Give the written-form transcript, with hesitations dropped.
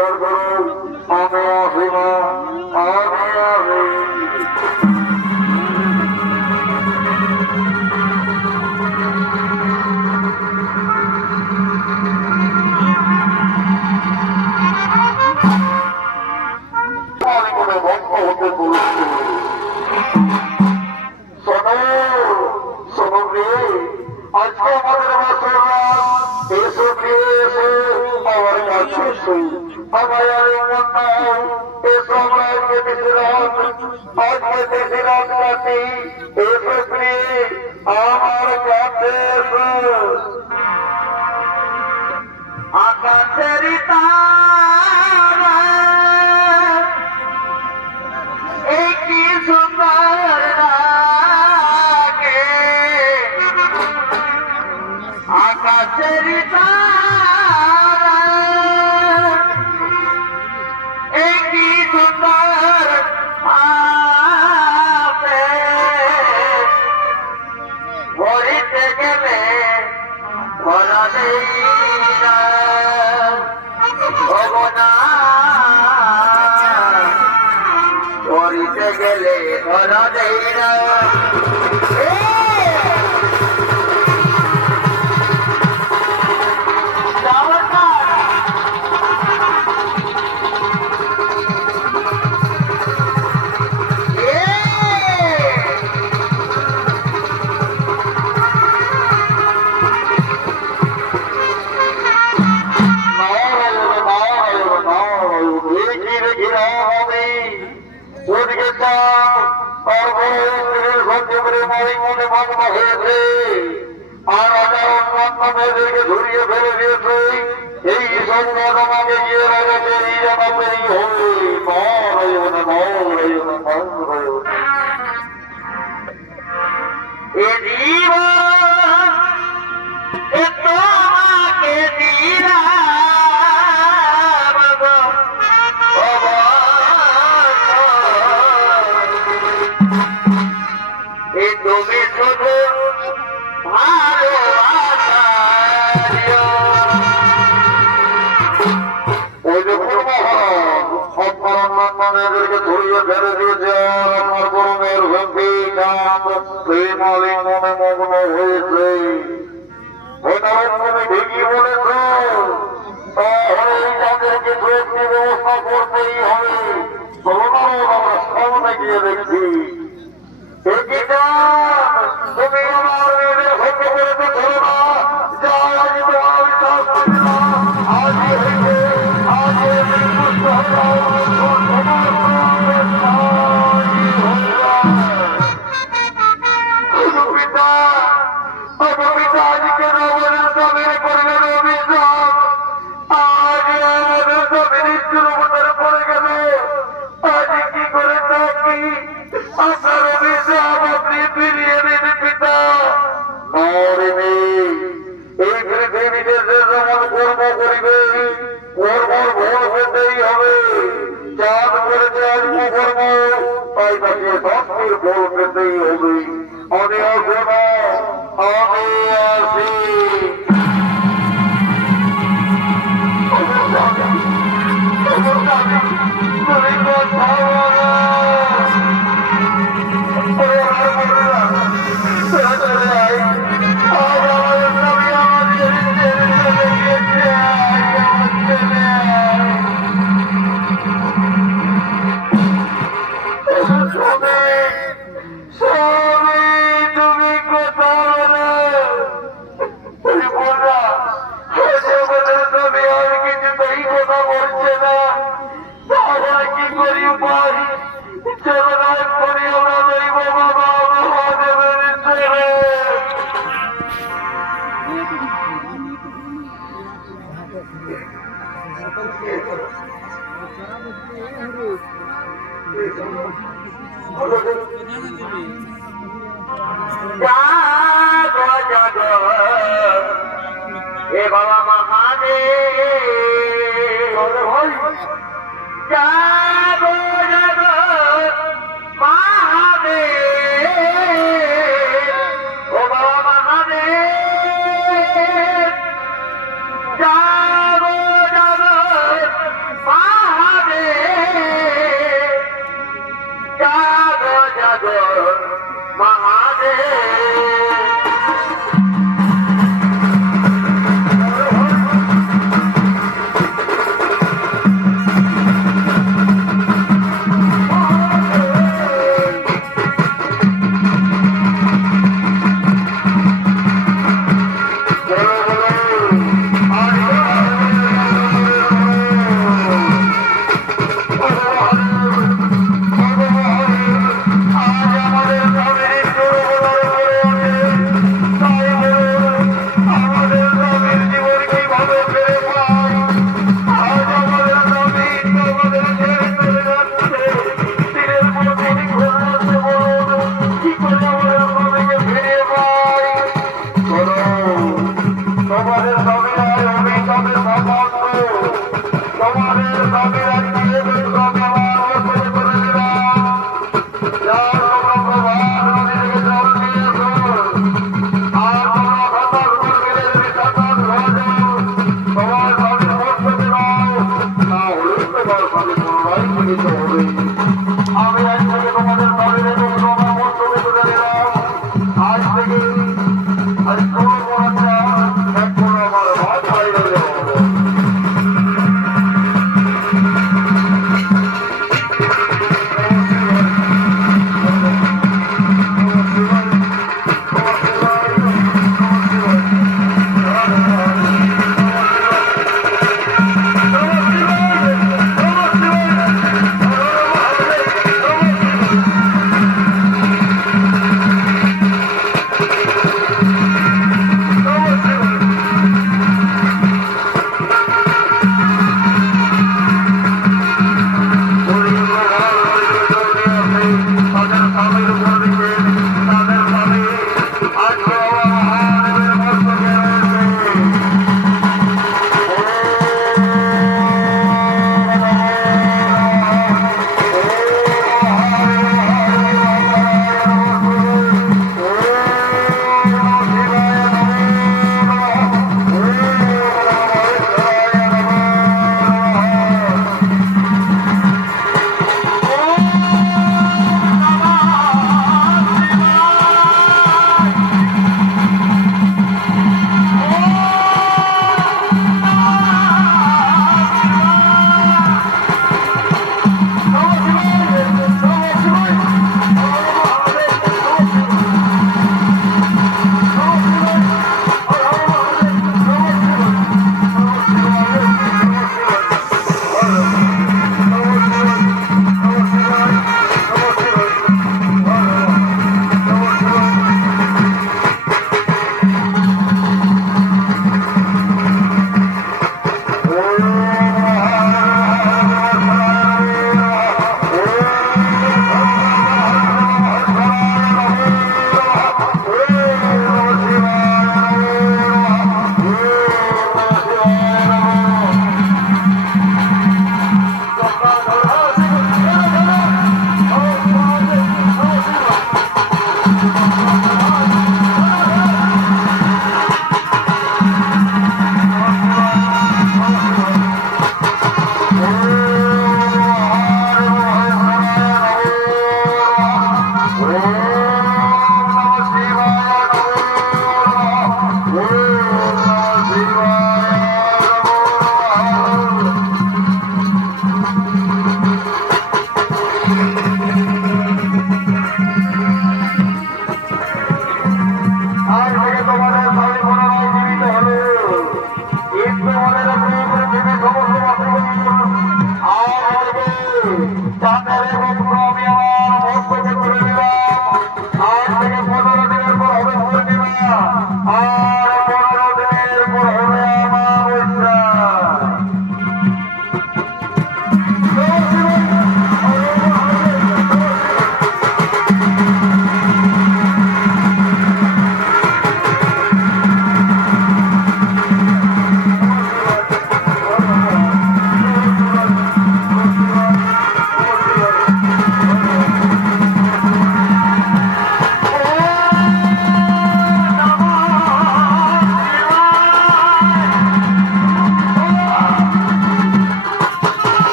উদ্ধার করো। আমি আসি মা, আমি আসি। ভক্ত হতে বলেছে আজকে আমাদের বাসর রাত এসো ফিরে এসো আমার কাছে এসো আমার এসো আমরা আজকে বেশি রাত কাটি এসো ফিরে আমার কাছে এসো আকাশের তারা কি সুন্দর লাগে আকাশের তারা কি সুন্দর আছে ভরিতে গেলে ভরা নেই না ভবনা ভরিতে গেলে ভরা নেই না আর অন্যদেরকে ধরিয়ে ফেলে দিয়েছে এই সংবাদ আমাকে গিয়ে রাজাকে নিয়ে জানাতে হবে তুমি শুধু মেয়েদেরকে ধরিয়ে ফেলে দিয়েছে আমার বড় মেয়ের ভক্তি মনে মগ্ন হয়েছে তুমি ঠিকই বলেছ তাহলে তাদেরকে একটি ব্যবস্থা করতেই হবে আমরা সামনে গিয়ে দেখছি তুমি আমার মেয়েদের ভক্ত করতে ধরো না যা আজ তোমার বিশ্বাস করি না আজ এ বাবা মহাদেব জাগো জাগো মহাদেব ও বাবা মহাদেব জাগো জাগো তোমাদের দাবি রাখতে এদের সব আমার অবশ্যই করে দিলাম। যার তোমরা প্রভাত নদী থেকে জল নিয়েছো, আর তোমরা হতাশ করলে যদি হতাশ হয়ে যাও, তোমার স্বামীর মধ্যে দাও, না হলে তোমার স্বামী পুনরায় মিলিত হবে।